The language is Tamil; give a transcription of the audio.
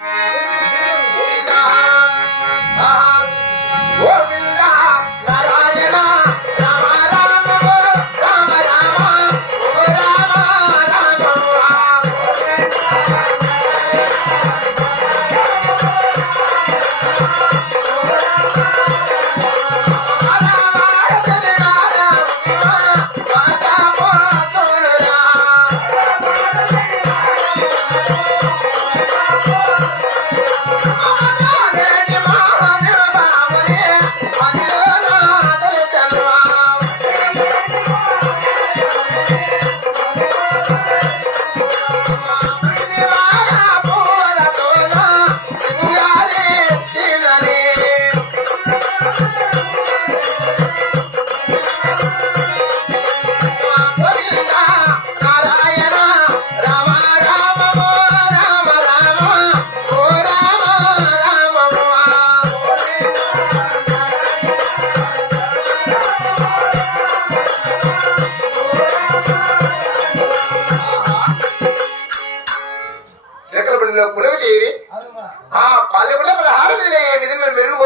Yeah. உள்ள புலவு செய்கிறேன் பல உலக ஆரம்பிலே மிதன் மெருள்